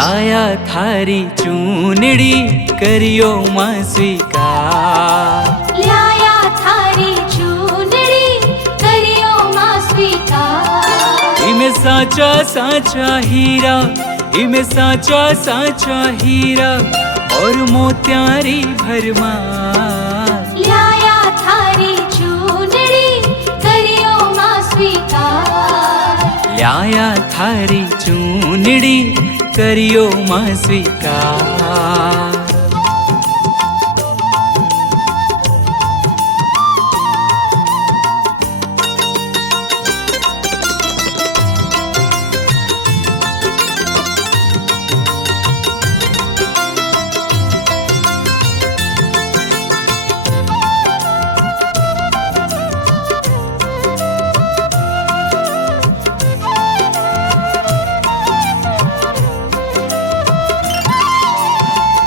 लाया थारी चूनड़ी करियो मां स्वीकार। लाया थारी चूनड़ी करियो मां स्वीकार। इमे साचा साचा हीरा, इमे साचा साचा हीरा और मोत्यारी भरमार। लाया थारी चूनड़ी करियो मां स्वीकार। लाया थारी चूनड़ी करियो मां स्वीकार।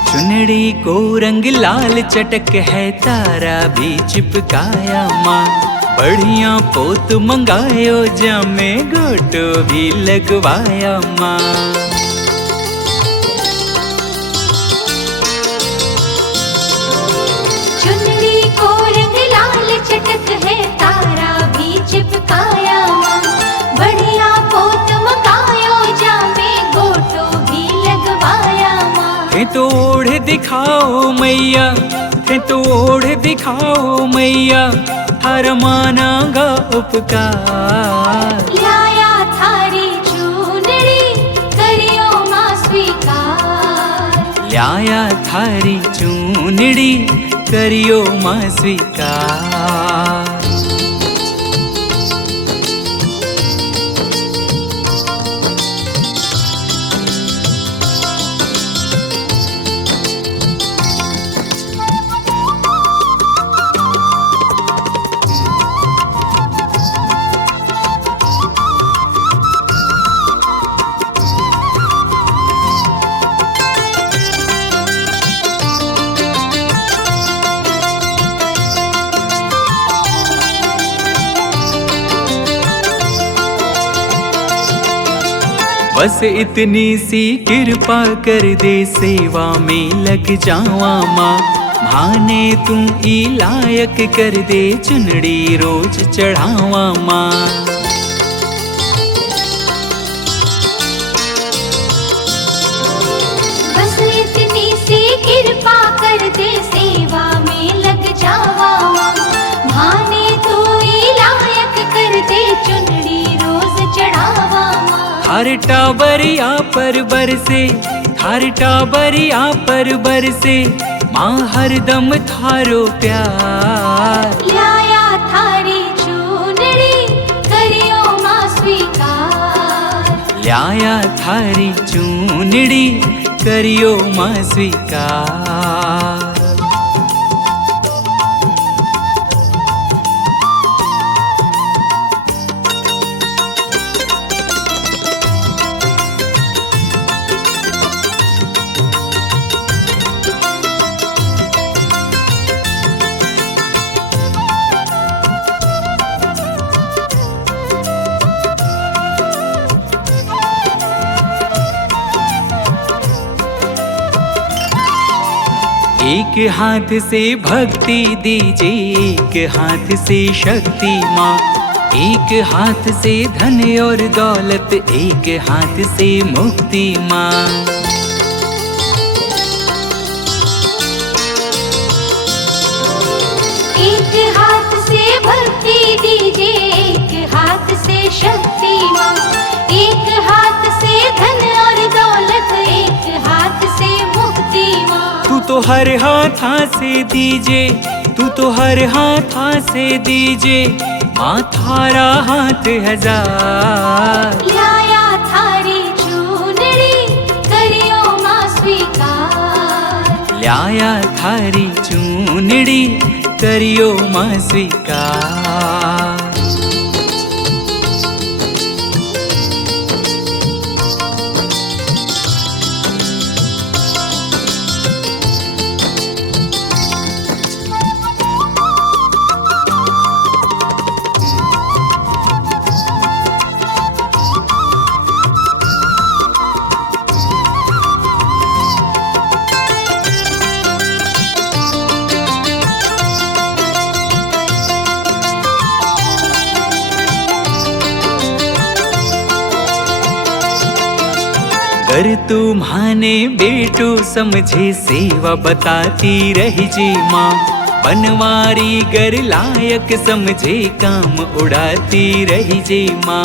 चुनड़ी को रंग लाल चटक है, तारा भी चिपकाया माँ। बढ़िया पोत मंगायो जामे, गोटो भी लगवाया माँ। चुनड़ी को रंग लाल चटक है, तारा भी चिपकाया माँ। बढ़िया पोत मंगायो जामे, गोटो भी लगवाया माँ। थे तो ओढ़ दिखाओ मैया, थे तो ओढ़ दिखाओ मैया, हर मानागा उपकार। लाया थारी चूनड़ी करियो मां स्वीकार। लाया थारी चूनड़ी करियो मां स्वीकार। बस इतनी सी कृपा कर दे, सेवा में लग जावा माँ। माने तू ई लायक कर दे, चुनड़ी रोज चढ़ावा माँ। बस इतनी सी कृपा कर दे, सेवा में लग जावा माँ। माने तू ई लायक कर दे, चुनड़ी रोज चढ़ावा माँ। हर टाबरिया पर बरसे, हर टाबरिया पर बरसे माँ, हरदम थारो प्यार। लाया थारी चूनड़ी करियो मां स्वीकार। लाया थारी चूनड़ी करियो मां स्वीकार। एक हाथ से भक्ति दीजिए, एक हाथ से शक्ति माँ। एक हाथ से धन और दौलत, एक हाथ से मुक्ति माँ। एक हाथ से भक्ति दीजिए, एक हाथ से शक्ति माँ। एक हाथ से धन और दौलत, एक हाथ से मुक्ति माँ। तू तो हर हाथा से दीजे, तू तो हर हाथा से दीजे माँ, थारा हाथ हजार। लाया थारी चूनड़ी करियो मां स्वीकार। लाया थारी चूनड़ी करियो मां स्वीकार। कर तू माने बेटो समझे सेवा बताती रही जी माँ। बनवारी गर लायक समझे काम उड़ाती रही जी माँ।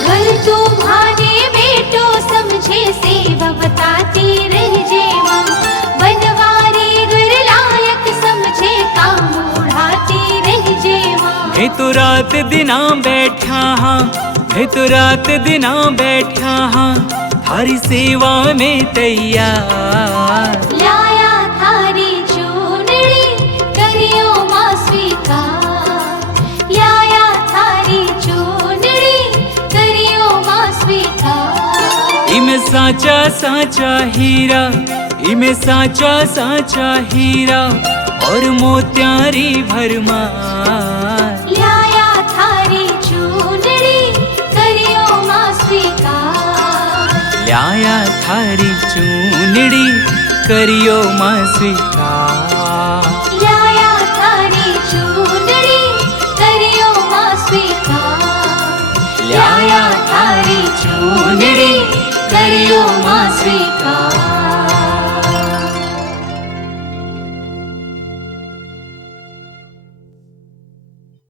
घर तुम्हारे बेटो समझे सेवा बताती रह जे माँ। बनवारी घर लायक समझे काम उड़ाती रह जे माँ। मैं तो रात दिना बैठा हाँ, मैं तो रात दिना बैठा हाँ, थारी सेवा में तैयार। लाया थारी चूनड़ी करियो माँ स्वीकार। लाया थारी चूनड़ी करियो माँ स्वीकार। इमे साचा साचा हीरा, इमे साचा साचा हीरा और मोत्यारी भरमार। लाया थारी चूनड़ी करियो माँ स्वीकार। लाया थारी चूनड़ी करियो माँ स्वीकार। लाया थारी चूनड़ी करियो माँ स्वीकार। लाया थारी चूनड़ी करियो माँ स्वीकार।